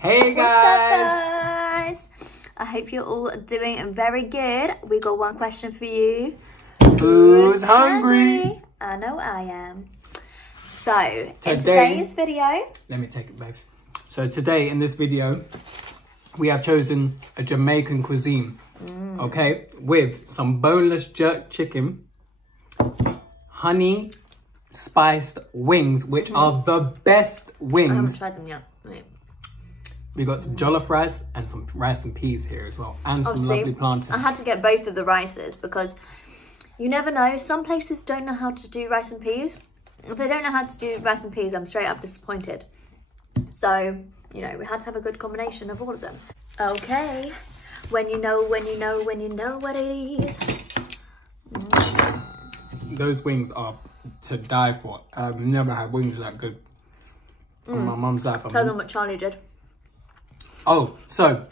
Hey guys! What's up, guys? I hope you're all doing very good. We got one question for you. Who's hungry? I know I am. So, in today's video... Let me take it, babe. So today in this video, we have chosen a Jamaican cuisine. Okay? With some boneless jerk chicken, honey spiced wings, which are the best wings. I haven't tried them yet. Wait. We got some jollof rice and some rice and peas here as well. And some lovely plantain. I had to get both of the rices because you never know. Some places don't know how to do rice and peas. If they don't know how to do rice and peas, I'm straight up disappointed. So, you know, we had to have a good combination of all of them. Okay. When you know what it is. Those wings are to die for. I've never had wings that good on my mum's life. Tell them what Charlie did. Oh, so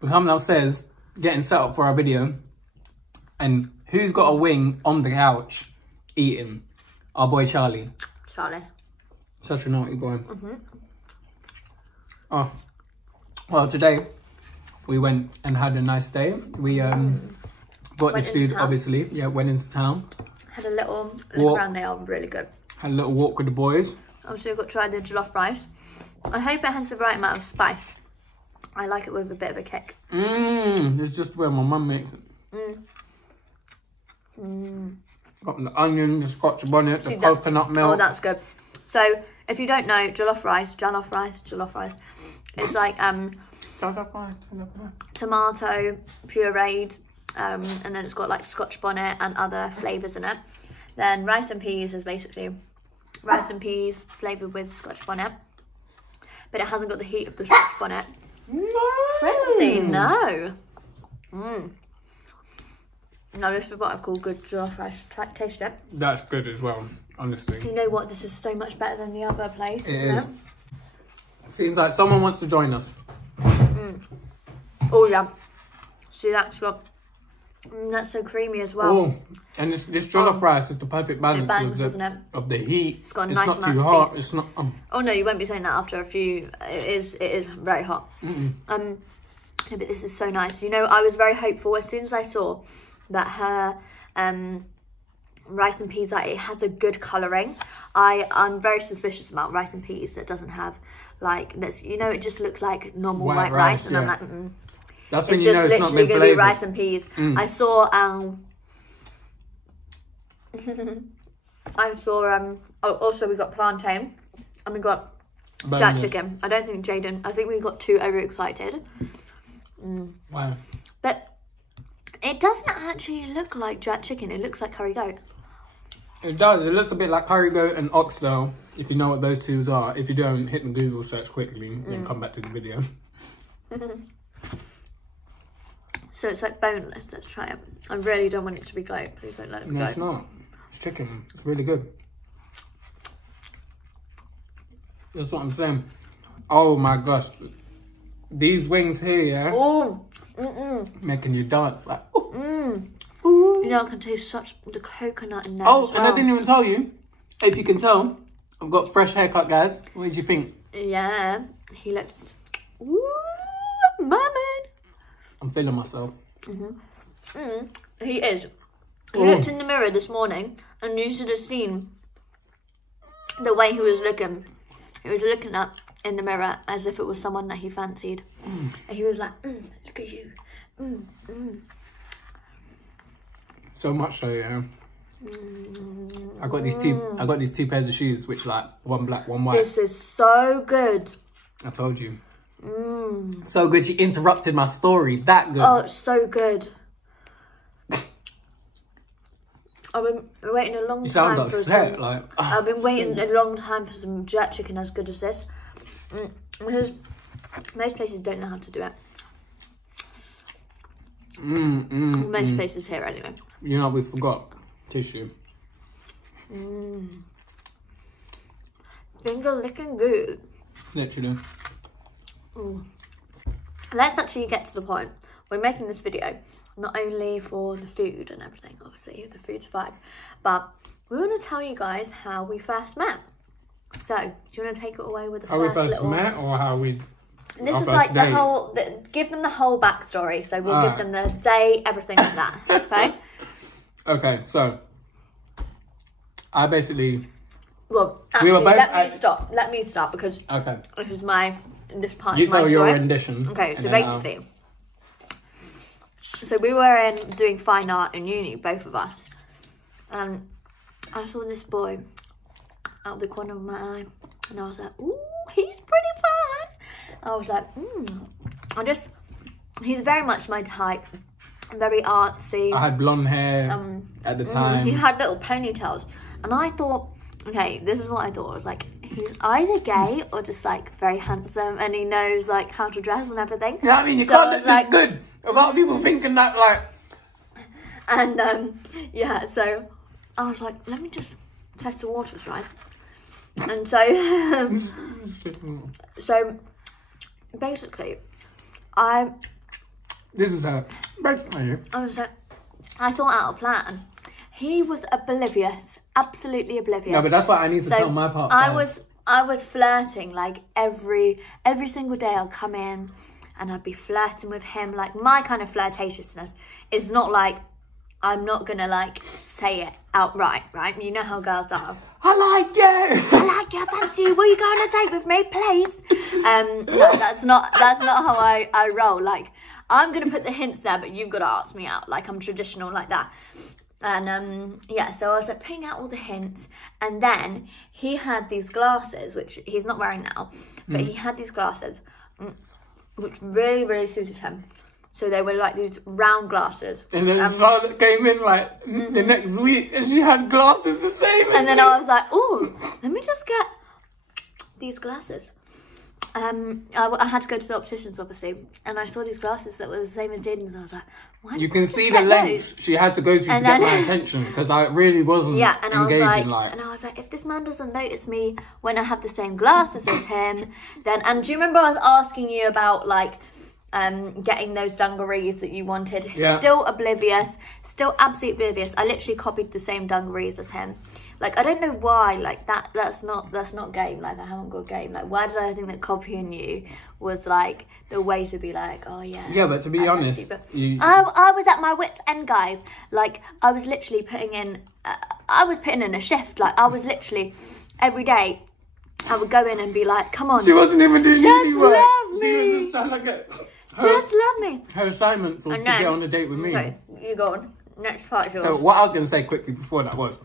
we're coming downstairs, getting set up for our video, and who's got a wing on the couch eating? Our boy Charlie. Charlie. Such a naughty boy. Oh, well, today we went and had a nice day. We got this food, obviously. Yeah, went into town. Had a little look around. They are really good. Had a little walk with the boys. Obviously, I got to try the jollof rice. I hope it has the right amount of spice. I like it with a bit of a kick. It's just where my mum makes it. Got the onion, the scotch bonnet, the coconut milk. Oh, that's good. So, if you don't know, jollof rice, it's like tomato pureed, and then it's got like scotch bonnet and other flavours in it. Then rice and peas is basically rice and peas flavoured with scotch bonnet, but it hasn't got the heat of the scotch bonnet. Privacy, no. No, this is what I call good jollof rice. Taste it. That's good as well, honestly. You know what? This is so much better than the other place, isn't it? Seems like someone wants to join us. Oh yeah. See, that's got. That's so creamy as well. Oh, and this jollof rice is the perfect balance of the heat. It's got a nice nice not too hot. It's not. Oh no, you won't be saying that after a few. It is very hot. No, but this is so nice. You know, I was very hopeful as soon as I saw that her rice and peas, like, it has a good colouring. I'm very suspicious about rice and peas that doesn't have like this. You know, it just looks like normal white rice, and I'm like, That's when it's you just know it's not literally been gonna be flavoured. rice and peas. I saw also we got plantain and we got jack chicken. I don't think Jaden. I think we got too overexcited. Wow. But it doesn't actually look like jack chicken. It looks like curry goat. It does. It looks a bit like curry goat and oxtail. If you know what those two are. If you don't, hit the Google search quickly and come back to the video. So it's like boneless. Let's try it. I really don't want it to be goat. Please don't let it be goat. No, it's not. It's chicken. It's really good. That's what I'm saying. Oh my gosh. These wings here, yeah? Oh. Making you dance like, You know, I can taste such the coconut in there. Oh, as well. and I didn't even tell you. If you can tell, I've got fresh haircut, guys. What did you think? Yeah, he looks. Ooh, mummy. I'm feeling myself. He is. He looked in the mirror this morning, and you should have seen the way he was looking. He was looking up in the mirror as if it was someone that he fancied, and he was like, "Look at you." So much so, yeah. I got these two pairs of shoes, which like one black, one white. This is so good. I told you. So good. She interrupted my story. That good. Oh, it's so good. I've been waiting a long time for some. I've been waiting a long time for some jerk chicken as good as this. Because most places don't know how to do it. Most places here, anyway. You know, we forgot tissue. Finger licking good. Literally. Let's actually get to the point. We're making this video not only for the food and everything, obviously the food's fine, but we want to tell you guys how we first met. So, do you want to take it away with the how first we first met, or how we This is like the whole. Give them the whole backstory. So we'll give them the day, everything like that. Okay. Okay, so I basically. Well, actually, let me stop because this is this part you is my tell story. your rendition. Okay, so basically, so we were doing fine art in uni, both of us, and I saw this boy out the corner of my eye, and I was like, ooh, he's pretty fine. I was like, he's very much my type, very artsy. I had blonde hair at the time. He had little ponytails, and I thought, okay, this is what I thought. I was like, he's either gay or just like very handsome, and he knows like how to dress and everything. Yeah, I mean, you can't look this good. A lot of people thinking that like. And yeah, so I was like, let me just test the waters, right? And so, so basically, This is her. I thought out a plan. He was oblivious, absolutely oblivious. No, but that's why I need to tell my part. I was flirting like every single day. I'll come in and I'd be flirting with him. Like my kind of flirtatiousness is not like, I'm not gonna like say it outright, right? You know how girls are. I like you. I like you. I fancy you. Will you go on a date with me, please? No, that's not how I roll. Like I'm gonna put the hints there, but you've got to ask me out. Like I'm traditional like that. And yeah, so I was like putting out all the hints, and then he had these glasses, which he's not wearing now, but he had these glasses, which really, really suited him. So they were like these round glasses. And then Charlotte came in like the next week, and she had glasses the same. And then I was like, oh, let me just get these glasses. I had to go to the opticians, obviously, and I saw these glasses that were the same as Jaden's, and I was like, why you can see the lengths she had to go to get my attention, because I really wasn't engaging. And I was like, if this man doesn't notice me when I have the same glasses as him, then, and do you remember I was asking you about like getting those dungarees that you wanted? Yeah. Still oblivious, still absolutely oblivious. I literally copied the same dungarees as him. Like, I don't know why, like, that's not game. Like, I haven't got game. Like, why did I think that copying you was, like, the way to be like, oh, yeah. Yeah, but to be honest, I was at my wit's end, guys. Like, I was literally putting in, I was putting in a shift. Like, I was literally, every day, I would go in and be like, come on. She wasn't even doing any work. Love me. She was just trying to get just love me. Her assignments was to get on a date with me. Okay, you go on. Next part is yours. So what I was going to say quickly before that was,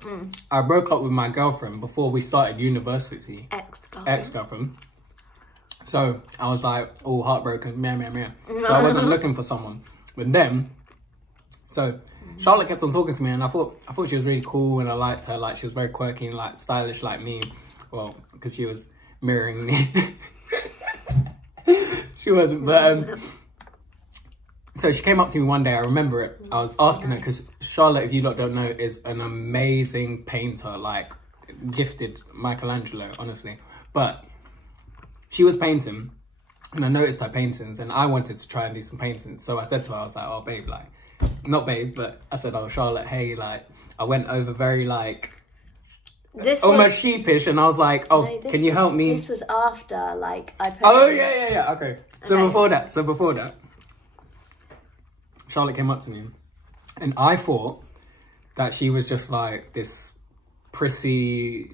I broke up with my girlfriend before we started university. Ex-girlfriend. So I was like, all heartbroken, meh. So I wasn't looking for someone. But then, so Charlotte kept on talking to me, and I thought she was really cool, and I liked her. Like, she was very quirky and like stylish like me. Well, because she was mirroring me. She wasn't, but so she came up to me one day, I remember it. I was asking her, because Charlotte, if you lot don't know, is an amazing painter, like gifted Michelangelo, honestly. But she was painting, and I noticed her paintings, and I wanted to try and do some paintings. So I said to her, I was like, oh, babe, like, not babe, but I said, oh, Charlotte, hey, like, I went over very, like, almost sheepish, and I was like, oh, no, can you help me? This was after, like, I posted. Oh, yeah, okay. So before that, Charlotte came up to me, and I thought that she was just like this prissy,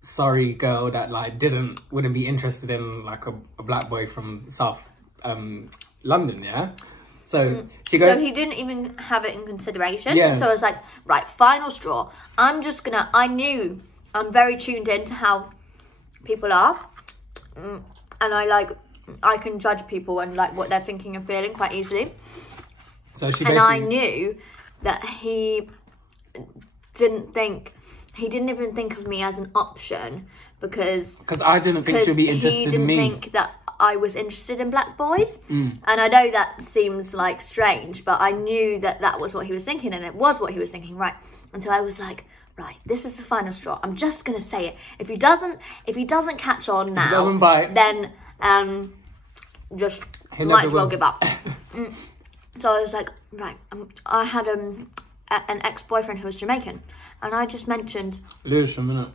sorry girl that like wouldn't be interested in like a black boy from South London, yeah. So she goes. So he didn't even have it in consideration. Yeah. So I was like, right, final straw. I'm very tuned into how people are, and I can judge people and like what they're thinking and feeling quite easily. So she and I knew that he didn't even think of me as an option because I didn't think she'd be interested in me. He didn't think that I was interested in black boys. And I know that seems like strange, but I knew that was what he was thinking, and it was what he was thinking, right? And so I was like, right, this is the final straw. I'm just gonna say it. If he doesn't catch on now, doesn't bite, then just might as well give up. So I was like, right, I had an ex-boyfriend who was Jamaican, and I just mentioned Lewisham, innit?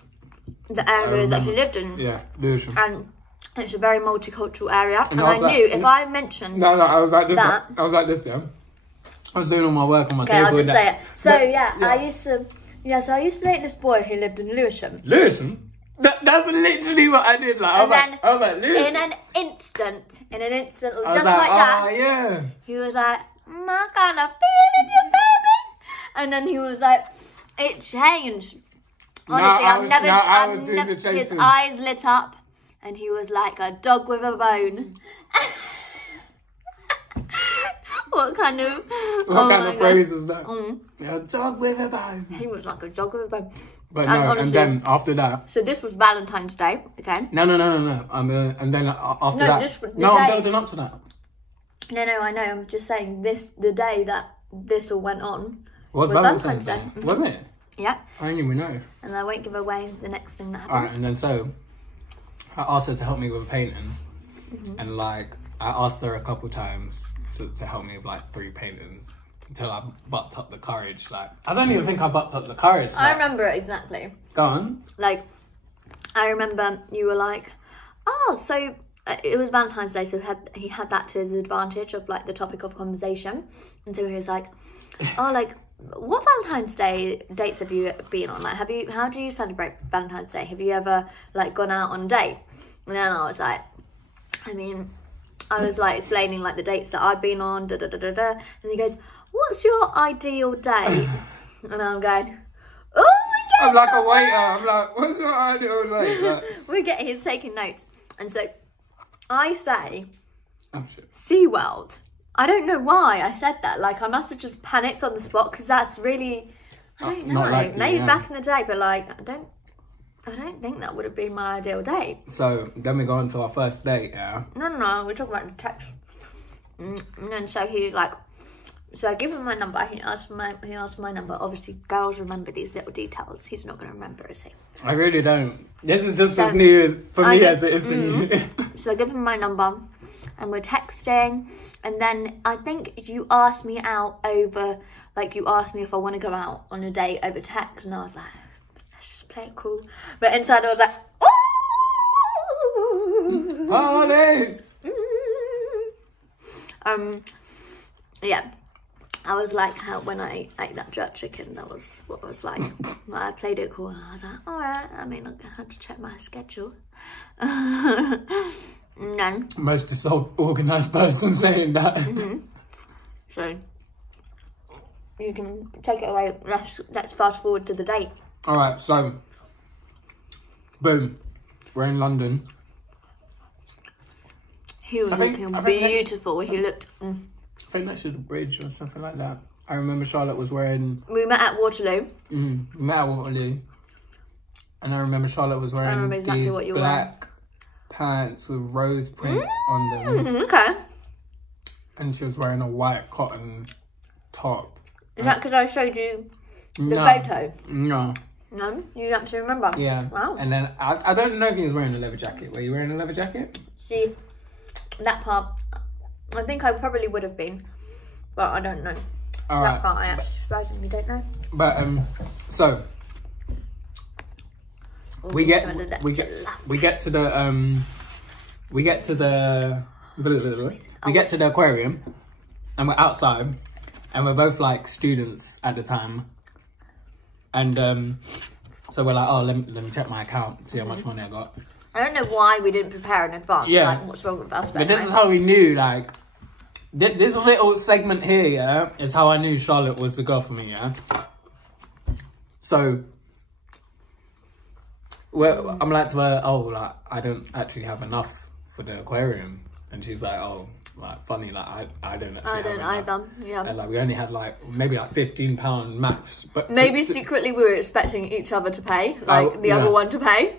the area that he lived in. Yeah, Lewisham. And It's a very multicultural area, and I knew if I mentioned I was like this. that, I was like this, yeah. I was doing all my work on my okay, table. I'll just say it. So yeah. I used to date this boy who lived in Lewisham. Lewisham? That's literally what I did. Like I was like, Lewisham. In an instant, just like that. Oh yeah. He was like, I kind of feeling you, baby. And then he was like, it changed. Honestly, his eyes lit up. And he was like a dog with a bone. What kind of phrase is that? A dog with a bone. He was like a dog with a bone. But honestly, and then after that. So this was Valentine's Day, okay? No. And then after that. I'm building up to that. No, I know. I'm just saying the day that this all went on was Valentine's Day. Wasn't it? Yeah. I didn't even know. And I won't give away the next thing that happened. Alright, and then so I asked her to help me with painting, and like I asked her a couple times to help me with like 3 paintings until I bucked up the courage. Like I don't even think I bucked up the courage. Like, I remember it exactly. Go on. Like I remember you were like, oh, so it was Valentine's Day, so he had that to his advantage of like the topic of conversation, and so he was like, oh, like, what Valentine's Day dates have you been on? Like, how do you celebrate Valentine's Day? Have you ever like gone out on a date? And then I was like, I was like explaining like the dates that I'd been on, and he goes, what's your ideal date? And I'm going, oh my God. I'm like a waiter. I'm like, what's your ideal date? He's taking notes. And so I say, oh shit, SeaWorld. I don't know why I said that. Like, I must have just panicked on the spot, because that's really, I don't know. Likely, maybe back in the day, but like, I don't think that would have been my ideal date. So then we go on to our first date, yeah? No, we're talking about the text. And then so he like, so I give him my number. He asked my number. Obviously, girls remember these little details. He's not going to remember, is he? I really don't. This is just as new for me as it is for you. So I give him my number, and we're texting. And then I think you asked me out over, like you asked me if I want to go out on a date over text, and I was like, let's just play it cool. But inside I was like, oh, Holly. Yeah. I was like, how when I ate that jerk chicken, that was what I was like. I played it cool, and I was like, all right. I mean, I had to check my schedule. And then, most disorganized person saying that. So you can take it away. Let's fast forward to the date. All right, so boom, we're in London. He was looking beautiful. He looked. I think next to the bridge or something like that. I remember Charlotte was wearing. We met at Waterloo. We met at Waterloo, and I remember Charlotte was wearing these black pants with rose print on them. Okay. And she was wearing a white cotton top. Is that because I showed you the photo? No. No? You actually remember? Yeah. Wow. And then I don't know if he was wearing a leather jacket. Were you wearing a leather jacket? See, that part, I think I probably would have been, but I don't know. All that right. part I actually surprisingly don't know. But so we get to the aquarium, and we're outside, and we're both like students at the time, and so we're like, oh, let me check my account, see how much money I got. I don't know why we didn't prepare in advance. Yeah. Like, what's wrong with us? But this is how we knew, like, this little segment here, yeah, is how I knew Charlotte was the girl for me, yeah. So I'm like to her, oh, like, I don't actually have enough for the aquarium. And she's like, oh, like, funny, like, I don't actually have enough. Either, yeah. And like, we only had like, maybe like £15 max. But maybe secretly we were expecting each other to pay, like the other one to pay.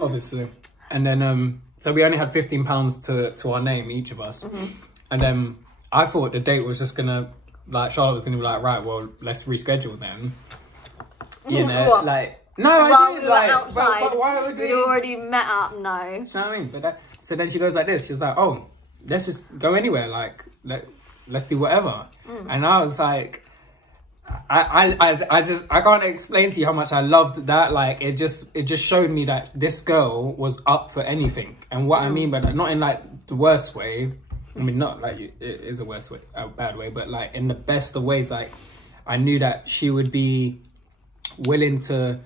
Obviously. And then, so we only had £15 to our name, each of us. And then I thought the date was just gonna, like, Charlotte was gonna be like, right, well, let's reschedule then. You know, what? like, no, I did, we like, were outside, but why would we'd already met up, no. You know what I mean? But so then she goes like this, she's like, oh, let's just go anywhere, like, let's do whatever. And I was like, I can't explain to you how much I loved that. Like it just showed me that this girl was up for anything. And what I mean by that, not in like the worst way. I mean, not like it is a worse way, a bad way, but like in the best of ways. Like I knew that she would be willing to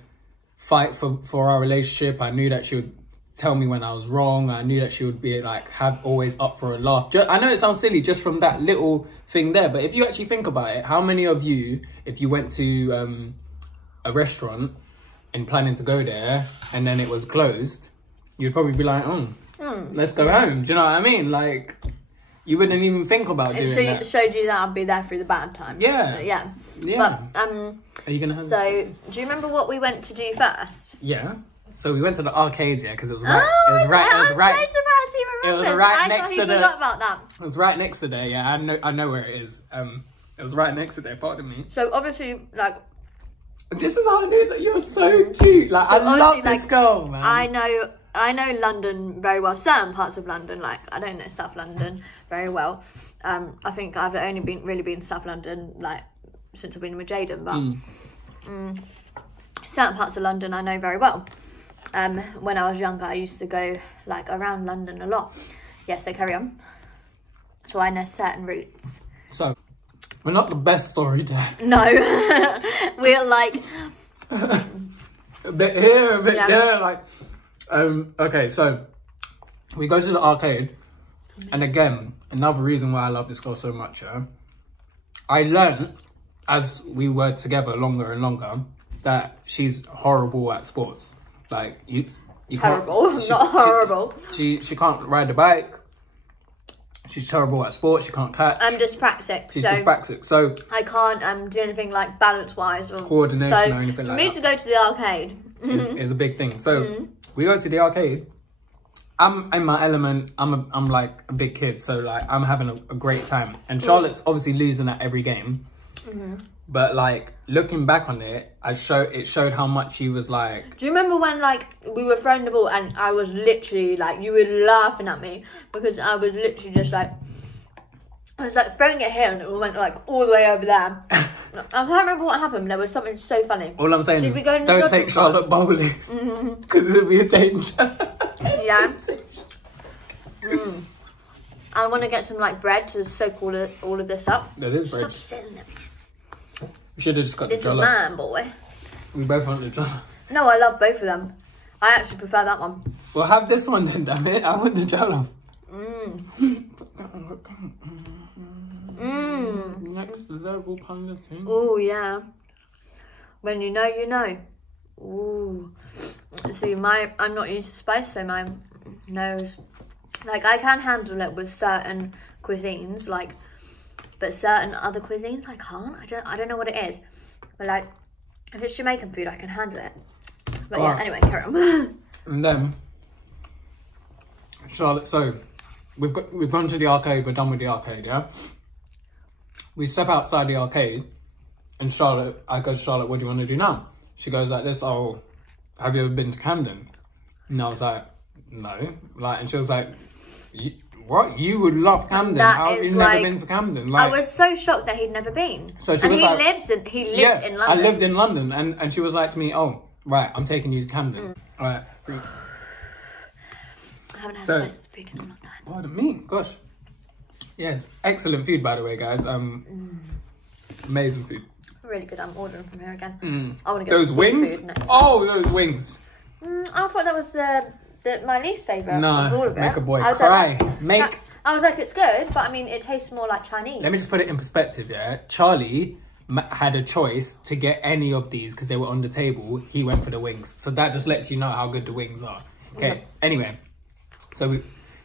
fight for our relationship. I knew that she would tell me when I was wrong. I knew that she would be like always up for a laugh. I know it sounds silly just from that little thing there, but if you actually think about it, how many of you, if you went to a restaurant and planning to go there and then it was closed, you'd probably be like, let's go home. Do you know what I mean? Like you wouldn't even think about doing that. It showed you that I'd be there through the bad times. Yeah. Yeah. Yeah. But are you gonna have do you remember what we went to do first? Yeah. So we went to the arcades, yeah, because it was I'm so surprised he remembers. It was right next to the. Forgot about that. It was right next to there, yeah. I know where it is. It was right next to there. Pardon me. So obviously, like, this is how I knew that you're so cute. Like I love this girl, man. I know London very well. Certain parts of London, like I don't know South London very well. I think I've only really been to South London like since I've been with Jaden, but certain parts of London I know very well. When I was younger, I used to go like around London a lot. Yes, so carry on. So I know certain routes. So we're not the best storyteller. No, we're like a bit here, a bit there, like. Okay, so we go to the arcade, and again, another reason why I love this girl so much. I learned as we were together longer and longer that she's horrible at sports. Like you terrible, not horrible. She can't ride the bike. She's terrible at sports. She can't catch. I'm dyspraxic. She's dyspraxic, so I can't do anything like balance wise or coordination or anything like that. For me to go to the arcade is a big thing. So we go to the arcade. I'm in my element. I'm like a big kid, so like I'm having a great time. And Charlotte's obviously losing at every game. But like looking back on it, it showed how much he was like. Do you remember when like we were throwing the ball and I was literally like you were laughing at me because I was literally just like I was like throwing it here and it went like all the way over there. I can't remember what happened. There was something so funny. All I'm saying is don't take Charlotte bowling because it'll be a danger. Yeah. I want to get some like bread to soak all of this up. That is bread. Stop stealing it. We should have just got this the jollof. This is mine, boy. We both want the jollof. No, I love both of them. I actually prefer that one. Well, have this one then, damn it. I want the jollof. Next level kind of thing. Oh, yeah. When you know, you know. Ooh. See, I'm not used to spice, so my nose... Like, I can handle it with certain cuisines, like... But certain other cuisines, I can't. I don't know what it is. But like, if it's Jamaican food, I can handle it. But yeah, anyway, carry on. And then, Charlotte, so we've gone to the arcade. We're done with the arcade, yeah. We step outside the arcade, and I go to Charlotte, what do you want to do now? She goes like this. Oh, have you ever been to Camden? And I was like, no. Like, and she was like, what? You would love Camden. How have you never been to Camden? Like, I was so shocked that he'd never been. So she and was he like, lived in London. I lived in London, and she was like to me, oh, right, I'm taking you to Camden. All right. I haven't had spicy food in a long time. Pardon me, gosh. Yes, excellent food, by the way, guys. Amazing food. Really good. I'm ordering from here again. I want to get those wings. Food next time. Oh, those wings. I thought that was my least favourite. No, of all of it. make a boy cry. I was like, it's good, but I mean, it tastes more like Chinese. Let me just put it in perspective, yeah. Charlie had a choice to get any of these because they were on the table. He went for the wings, so that just lets you know how good the wings are. Okay. Yeah. Anyway, so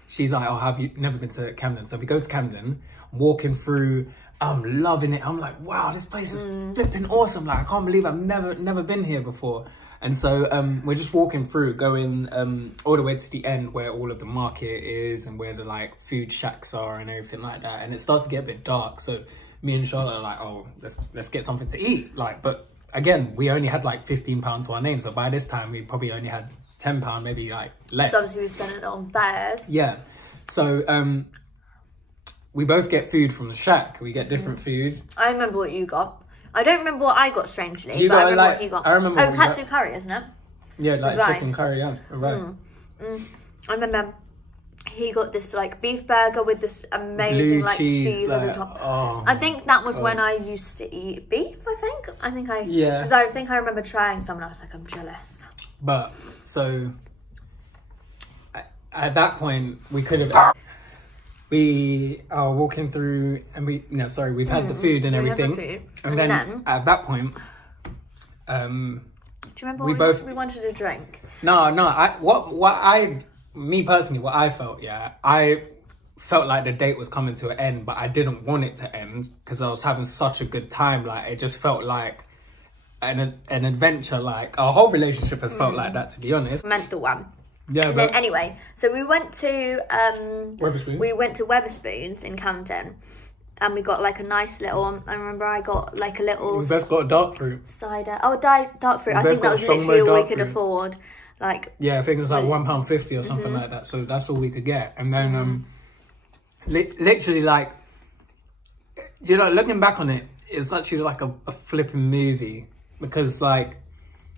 she's like, "Oh, have you never been to Camden?" So we go to Camden, walking through. I'm loving it. I'm like, wow, this place is flipping awesome. Like, I can't believe I've never been here before. And so we're just walking through, going all the way to the end where all of the market is and where the like food shacks are and everything like that. And it starts to get a bit dark. So me and Charlotte are like, oh, let's get something to eat. Like, but again, we only had like £15 to our name. So by this time, we probably only had £10, maybe like less. So obviously we spent it on fares. Yeah. So we both get food from the shack. We get different foods. I remember what you got. I don't remember what I got strangely, You but I got, remember like, what he got. I remember Oh, what we katsu got. curry, isn't it? Yeah, like Rice. chicken curry, yeah. Right. I remember he got this like beef burger with this amazing Blue like cheese like, on the top. Oh, I think that was when I used to eat beef. I think I Yeah. because I think I remember trying some and I was like, I'm jealous. But so at that point we could have. We are walking through, and we've had the food and everything, and then at that point, do you remember we wanted a drink? No, me personally, what I felt, I felt like the date was coming to an end, but I didn't want it to end because I was having such a good time. Like, it just felt like an adventure. Like, our whole relationship has felt like that, to be honest. Meant the one. Yeah, Then anyway, so we went to Wetherspoons. We went to Wetherspoons in Camden, and we got like a nice little. I remember I got like a little. We both got a dark fruit. Cider. Oh, dark fruit. I think that was literally all we could afford. Like. Yeah, I think it was like £1.50 or something like that. So that's all we could get, and then literally like, you know, looking back on it, it's actually like a flipping movie because like.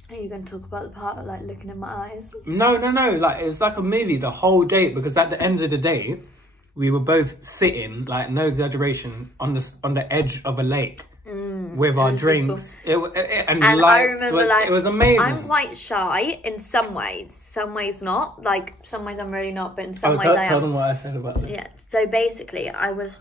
Are you going to talk about the part of like looking in my eyes? No. Like, it's like a movie, the whole date, because at the end of the day, we were both sitting, like, no exaggeration, on the edge of a lake with our drinks. And I lights. remember, like, it was amazing. I'm quite shy in some ways. Some ways not. Like, some ways I'm really not, but in some ways I am. Tell them what I said about that. Yeah. So basically, I was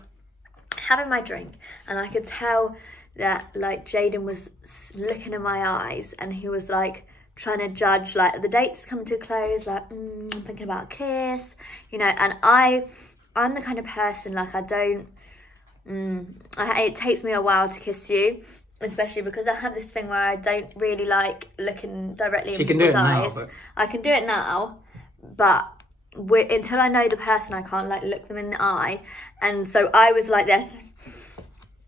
having my drink, and I could tell that like Jaden was looking in my eyes and he was like trying to judge, like the date's come to a close, like I'm thinking about a kiss, you know, and I'm the kind of person like I don't it takes me a while to kiss you, especially because I have this thing where I don't really like looking directly in people's eyes. I can do it now, but until I know the person I can't like look them in the eye, and so I was like this.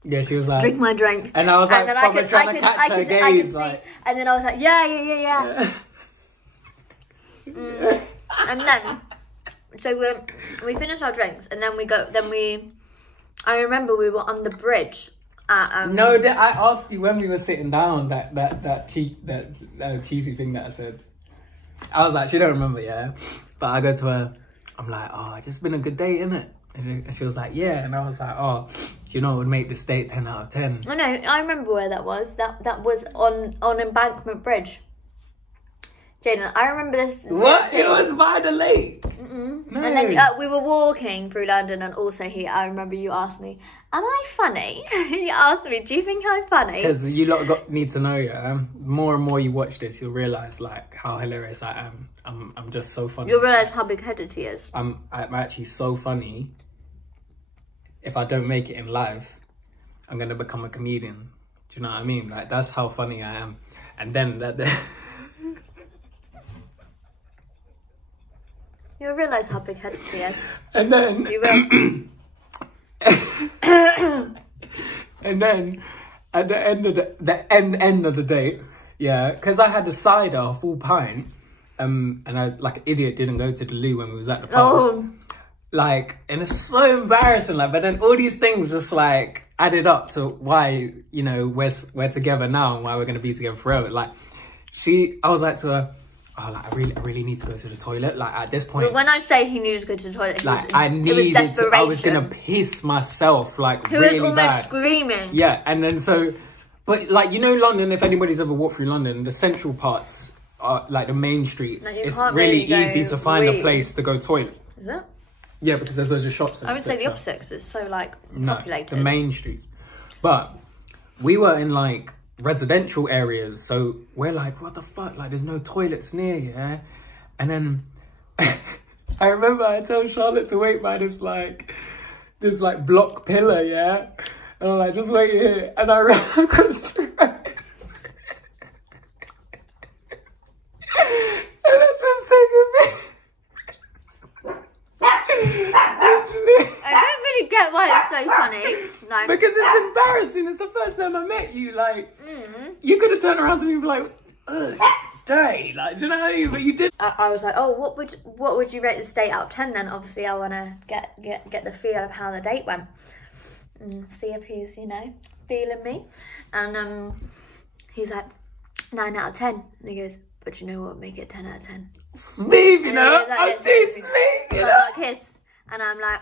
Yeah, she was like, drink my drink, and I was like, and then trying to catch her gaze, like, and then I was like, yeah. And then, so we finished our drinks, and then I remember we were on the bridge. No, I asked you when we were sitting down that cheesy thing that I said. I was like, she don't remember, yeah. But I go to her, I'm like, oh, it's just been a good day, innit? And she was like, yeah. And I was like, oh, you know, it would make this date 10 out of 10. I know, I remember where that was. That was on Embankment Bridge. Jaden, I remember this. What? It was by the lake. No. And then we were walking through London, and also I remember you asked me, am I funny? You asked me, do you think I'm funny? Because you lot need to know, yeah, more and more you watch this, you'll realise like how hilarious I am. I'm just so funny. You'll realise how big-headed he is. I'm actually so funny. If I don't make it in life, I'm going to become a comedian. Do you know what I mean? Like, that's how funny I am. And then you'll realise how big-headed he is. And then... You will. And then, at the end of the end of the date, yeah, because I had a cider, a full pint, and I, like an idiot, didn't go to the loo when we was at the pub. Oh. Like, and it's so embarrassing, like, but then all these things just like added up to why, you know, we're together now and why we're gonna be together forever. Like, I was like to her, oh, like, I really need to go to the toilet. Like, at this point, but when I say he needed to go to the toilet, like, it was desperation. I was gonna piss myself, like, really bad. He was almost screaming. Yeah, and then so, but like, you know, London, if anybody's ever walked through London, the central parts are like the main streets. Like, it's really easy to find a place to go toilet. Is it? Yeah, because there's loads of shops. I would say the opposite, because it's so like populated. No, the main streets. But we were in like residential areas, so we're like, what the fuck? Like, there's no toilets near, yeah. And then I remember I told Charlotte to wait by this block pillar, yeah. And I'm like, just wait here. And I ran across the road. And I just taken me. I don't really get why it's so funny. Like, because it's embarrassing. It's the first time I met you. Like, you could have turned around to me and be like, ugh, day. Like, do you know what I mean? But you did. I was like, oh, what would you rate this date out of 10 then? Obviously, I want to get the feel of how the date went. and see if he's, you know, feeling me. And he's like, 9 out of 10. And he goes, but you know what would make it 10 out of 10? Smooth, you know? Like, I'm too smooth, you know? Got a kiss. And I'm like,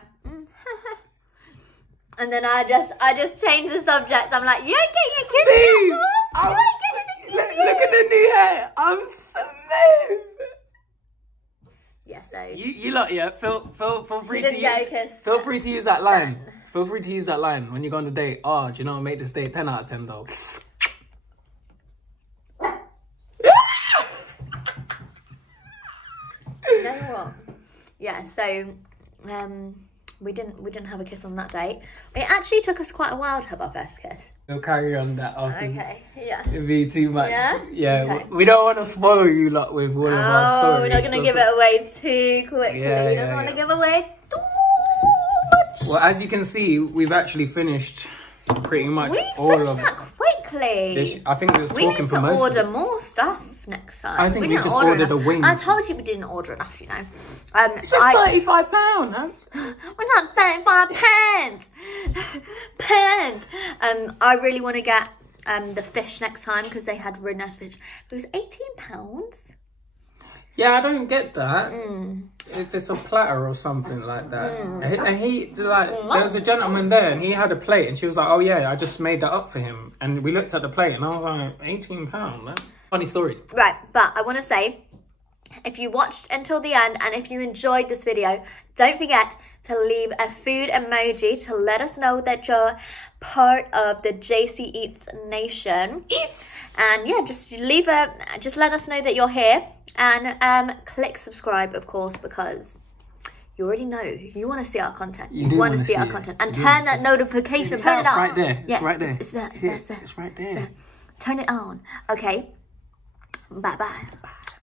and then I just changed the subject. I'm like, you ain't getting a kiss yet, boy. You ain't getting a kiss yet. Look at the new hair. I'm smooth. Yeah, so You lot, yeah. Feel free to get a kiss. Feel free to use that line. Feel free to use that line when you go on a date. Oh, do you know what make this date 10 out of 10 though? You know what? Yeah, so we didn't have a kiss on that date. It actually took us quite a while to have our first kiss. We'll carry on that after. Okay, yeah. It'd be too much. Yeah? Yeah. Okay. We don't want to spoil you lot with all of our stories. We're not going to give it away too quickly. Yeah, We yeah, don't want to yeah. give away too much. Well, as you can see, we've actually finished pretty much We all finished of that quickly. this. I think we was We need talking to for most of order it. more stuff next time. I think we didn't just order ordered enough. the wings. I told you we didn't order enough, you know. It's been £35, huh? What's up, 35 pence? Pence. I really want to get the fish next time because they had really nice fish. It was £18. Yeah, I don't get that. If it's a platter or something like that. And he, like, there was a gentleman there and he had a plate and she was like, oh yeah, I just made that up for him. And we looked at the plate and I was like, £18, man. Funny stories. Right, but I want to say, if you watched until the end and if you enjoyed this video, don't forget to leave a food emoji to let us know that you're part of the JC Eats Nation. And yeah, just let us know that you're here. And click subscribe, of course, because you already know you want to see our content. You want to see our content. And turn that notification bell on. It's right there. Yeah, It's right there. It's there. It's right there. Turn it on. Okay. Bye-bye.